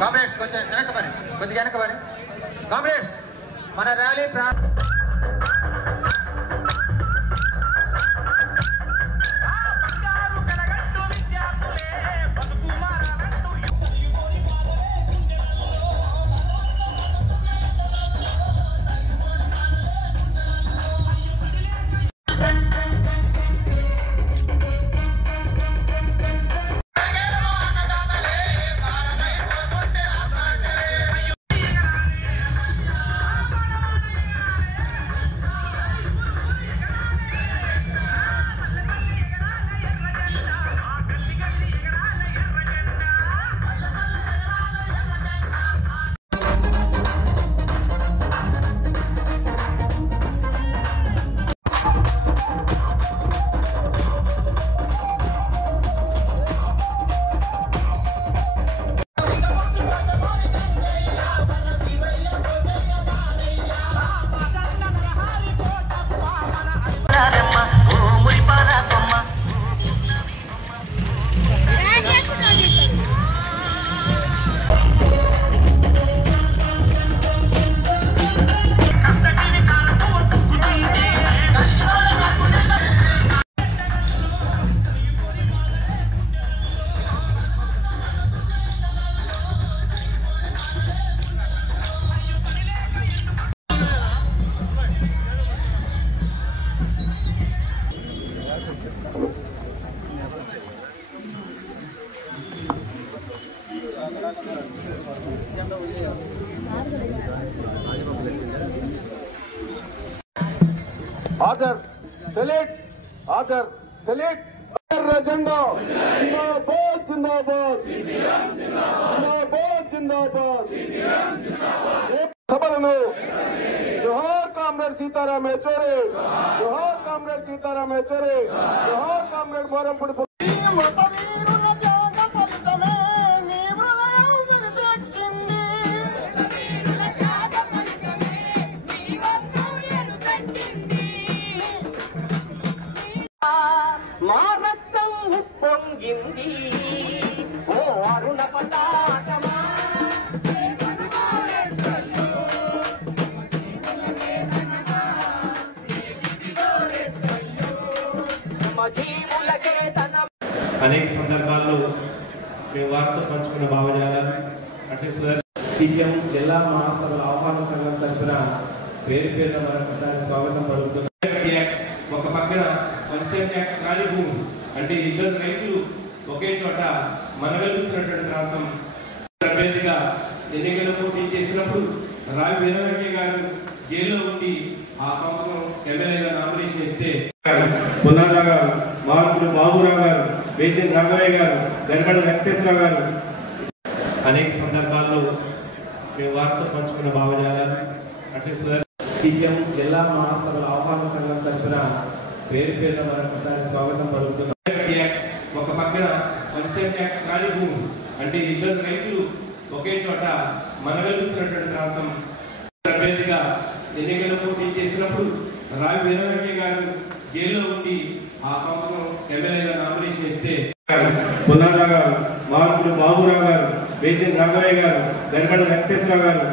Comrades కొంచెం వెనకబడి కొద్దిగా వెనకబడి కామ్రేడ్స్ మన rally Order, select, order, select. Rajanga, Zindabad, Zindabad, Zindabad, Zindabad. Sabarano, Johar Comrade Sitaram Yechury, Johar Comrade Sitaram Yechury, Johar Comrade Borampudi. అనేక సందర్భాల్లో మేము వారితో పంచుకున్న భావజాలాలు అంటే సీఎం జిల్లా మహాసభల ఆహ్వాన సంఘం తరఫున పేరు పేరున మరొకసారి స్వాగతం పలుకుతున్నాం. ఒక పక్కన ఖాళీ భూమి అంటే ఇద్దరు రైతులు ఒకే చోట మనగలుగుతున్నటువంటి ప్రాంతం అభ్యర్థిగా ఎన్నికల్లో పోటీ చేసినప్పుడు రావి వీరవెంకయ్య గారు జైల్లో ఉండి ఆ సంవత్సరం ఎమ్మెల్యేగా నామినేషన్ ఇస్తే పుల్లారావు గారు, మార్పులు బాబురావు గారు, వేద్యం రాఘవయ్య గారు, గరిమడి వెంకటేశ్వరరావు గారు అనేక సందర్భాల్లో మేము వారితో పంచుకున్న భావజాలాలు అంటే సీఎం జిల్లా మహాసభల ఆహ్వాన సంఘం తరఫున పేరు పేరున మరొకసారి స్వాగతం పలుకుతున్నాం. ఒక పక్కన ఖాళీ భూమి అంటే ఇద్దరు రైతులు ఒకే చోట మనగలుగుతున్నటువంటి ప్రాంతం అభ్యర్థిగా ఎన్నికల్లో పోటీ చేసినప్పుడు రావి వీరవెంకయ్య గారు జైల్లో ఉండి ఆ సంవత్సరం ఎమ్మెల్యేగా నామినేషన్ ఇస్తే పుల్లారావు గారు, మార్పులు బాబురావు గారు, వేద్యం రాఘవయ్య గారు, గరిమడి వెంకటేశ్వరరావు గారు